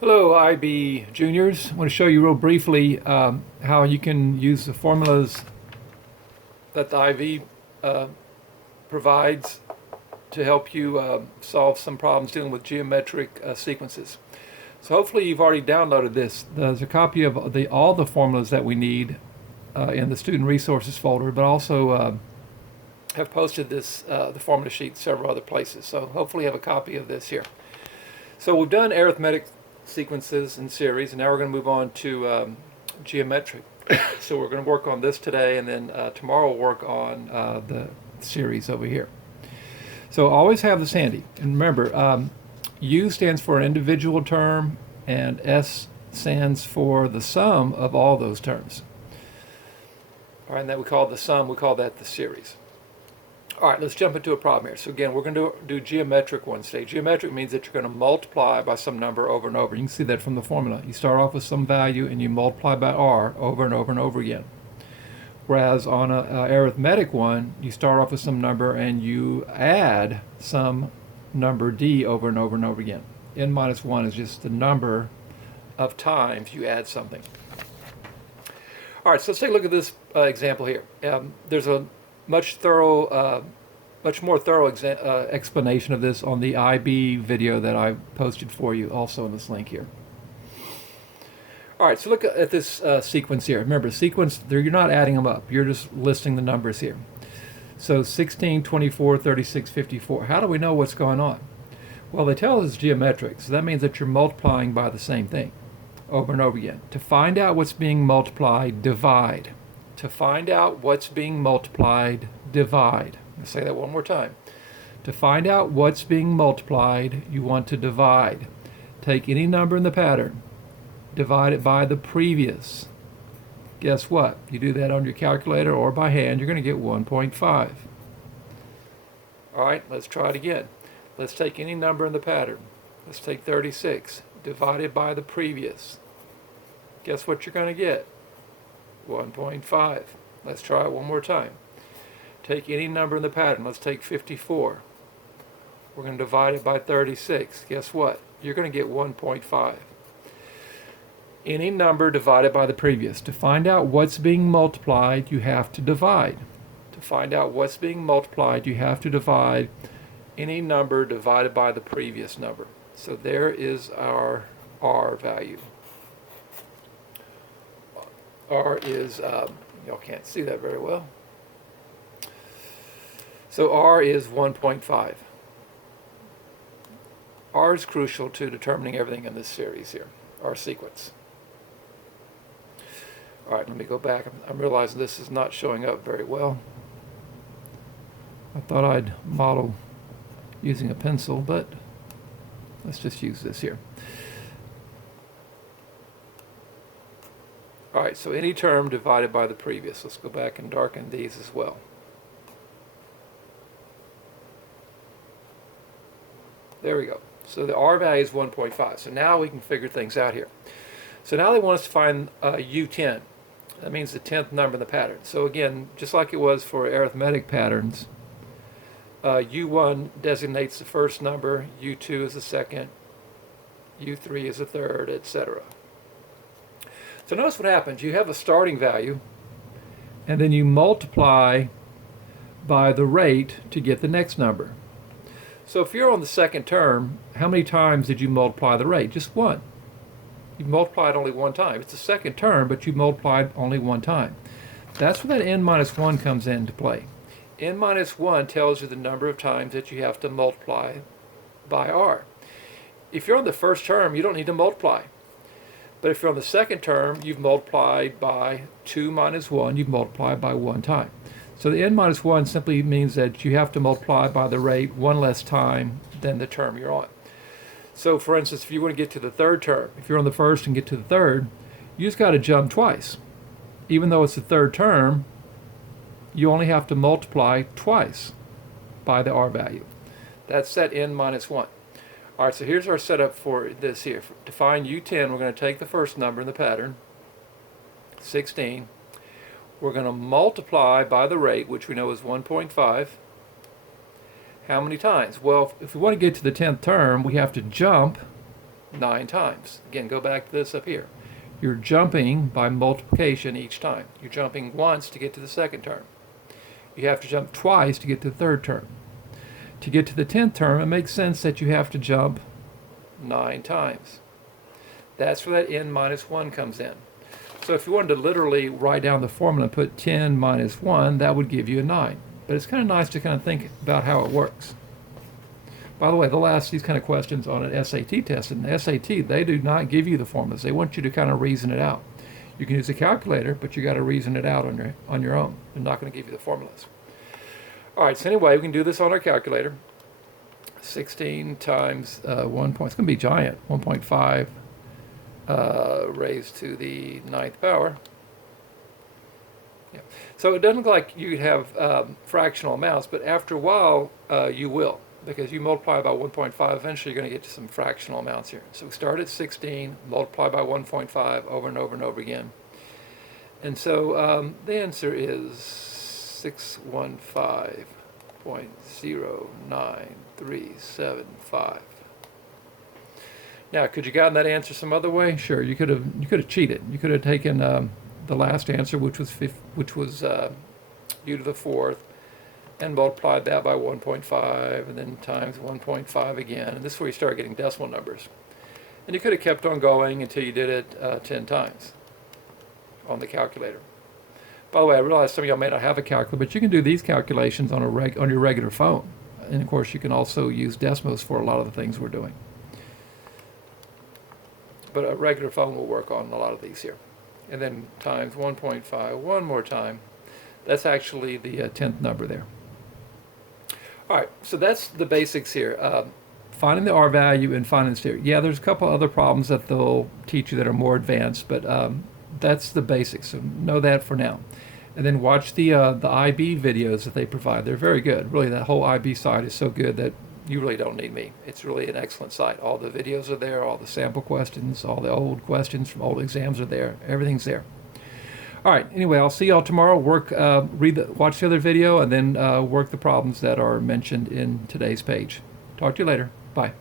Hello, IB juniors. I want to show you real briefly how you can use the formulas that the IB provides to help you solve some problems dealing with geometric sequences. So hopefully you've already downloaded this. There's a copy of all the formulas that we need in the student resources folder, but also have posted this the formula sheet several other places. So hopefully you have a copy of this here. So we've done arithmetic sequences and series, and now we're going to move on to geometric. So we're going to work on this today, and then tomorrow we'll work on the series over here. So always have this handy. And remember, U stands for an individual term, and S stands for the sum of all those terms. All right, and that we call the sum, we call that the series. All right, let's jump into a problem here. So again, we're going to do geometric ones today. Geometric means that you're going to multiply by some number over and over. You can see that from the formula. You start off with some value and you multiply by r over and over and over again. Whereas on an arithmetic one, you start off with some number and you add some number d over and over and over again. N minus 1 is just the number of times you add something. All right, so let's take a look at this example here. There's a much more thorough explanation of this on the IB video that I posted for you, also in this link here. All right, so look at this sequence here. Remember, sequence, you're not adding them up. You're just listing the numbers here. So 16, 24, 36, 54. How do we know what's going on? Well, they tell us it's geometric, so that means that you're multiplying by the same thing over and over again. To find out what's being multiplied, divide. To find out what's being multiplied, divide. I'll say that one more time. To find out what's being multiplied, you want to divide. Take any number in the pattern, divide it by the previous. Guess what? You do that on your calculator or by hand, you're going to get 1.5. All right, let's try it again. Let's take any number in the pattern. Let's take 36, divided by the previous. Guess what you're going to get? 1.5. Let's try it one more time. Take any number in the pattern. Let's take 54. We're going to divide it by 36. Guess what? You're going to get 1.5. Any number divided by the previous. To find out what's being multiplied, you have to divide. To find out what's being multiplied, you have to divide any number divided by the previous number. So there is our R value. R is, y'all can't see that very well. So R is 1.5. R is crucial to determining everything in this series here, our sequence. All right, let me go back. I'm realizing this is not showing up very well. I thought I'd model using a pencil, but let's just use this here. All right, so any term divided by the previous. Let's go back and darken these as well. There we go. So the R value is 1.5. So now we can figure things out here. So now they want us to find U10. That means the 10th number in the pattern. So again, just like it was for arithmetic patterns, U1 designates the first number, U2 is the second, U3 is the third, etc. So notice what happens. You have a starting value, and then you multiply by the rate to get the next number. So if you're on the second term, how many times did you multiply the rate? Just one. You multiplied only one time. It's the second term, but you multiplied only one time. That's where that n minus 1 comes into play. N minus 1 tells you the number of times that you have to multiply by r. If you're on the first term, you don't need to multiply. But if you're on the second term, you've multiplied by 2 minus 1, you've multiplied by one time. So the n minus 1 simply means that you have to multiply by the rate one less time than the term you're on. So for instance, if you want to get to the third term, if you're on the first and get to the third, you just got to jump twice. Even though it's the third term, you only have to multiply twice by the r value. That's set n minus 1. All right, so here's our setup for this here. To find U10, we're going to take the first number in the pattern, 16. We're going to multiply by the rate, which we know is 1.5. How many times? Well, if we want to get to the 10th term, we have to jump 9 times. Again, go back to this up here. You're jumping by multiplication each time. You're jumping once to get to the second term. You have to jump twice to get to the third term. To get to the 10th term, it makes sense that you have to jump 9 times. That's where that n minus 1 comes in. So if you wanted to literally write down the formula and put 10 minus 1, that would give you a 9. But it's kind of nice to kind of think about how it works. By the way, they'll ask these kind of questions on an SAT test. And the SAT, they do not give you the formulas. They want you to kind of reason it out. You can use a calculator, but you got to reason it out on your own. They're not going to give you the formulas. All right, so anyway, we can do this on our calculator. 16 times 1 point, it's going to be giant, 1.5 raised to the 9th power. Yeah. So it doesn't look like you have fractional amounts, but after a while you will, because you multiply by 1.5, eventually you're going to get to some fractional amounts here. So we start at 16, multiply by 1.5 over and over and over again. And so the answer is 615.09375. Now, could you gotten that answer some other way? Sure, you could have cheated. You could have taken the last answer, which was u to the 4th, and multiplied that by 1.5, and then times 1.5 again. And this is where you start getting decimal numbers. And you could have kept on going until you did it 10 times on the calculator. By the way, I realize some of y'all may not have a calculator, but you can do these calculations on on your regular phone. And of course, you can also use Desmos for a lot of the things we're doing. But a regular phone will work on a lot of these here. And then times 1.5 one more time. That's actually the 10th number there. All right, so that's the basics here. Finding the R value and finding the stereo. Yeah, there's a couple other problems that they'll teach you that are more advanced, but that's the basics. So know that for now. And then watch the IB videos that they provide. They're very good. Really, that whole IB site is so good that you really don't need me. It's really an excellent site. All the videos are there, all the sample questions, all the old questions from old exams are there. Everything's there. All right, anyway, I'll see y'all tomorrow. Watch the other video, and then work the problems that are mentioned in today's page. Talk to you later. Bye.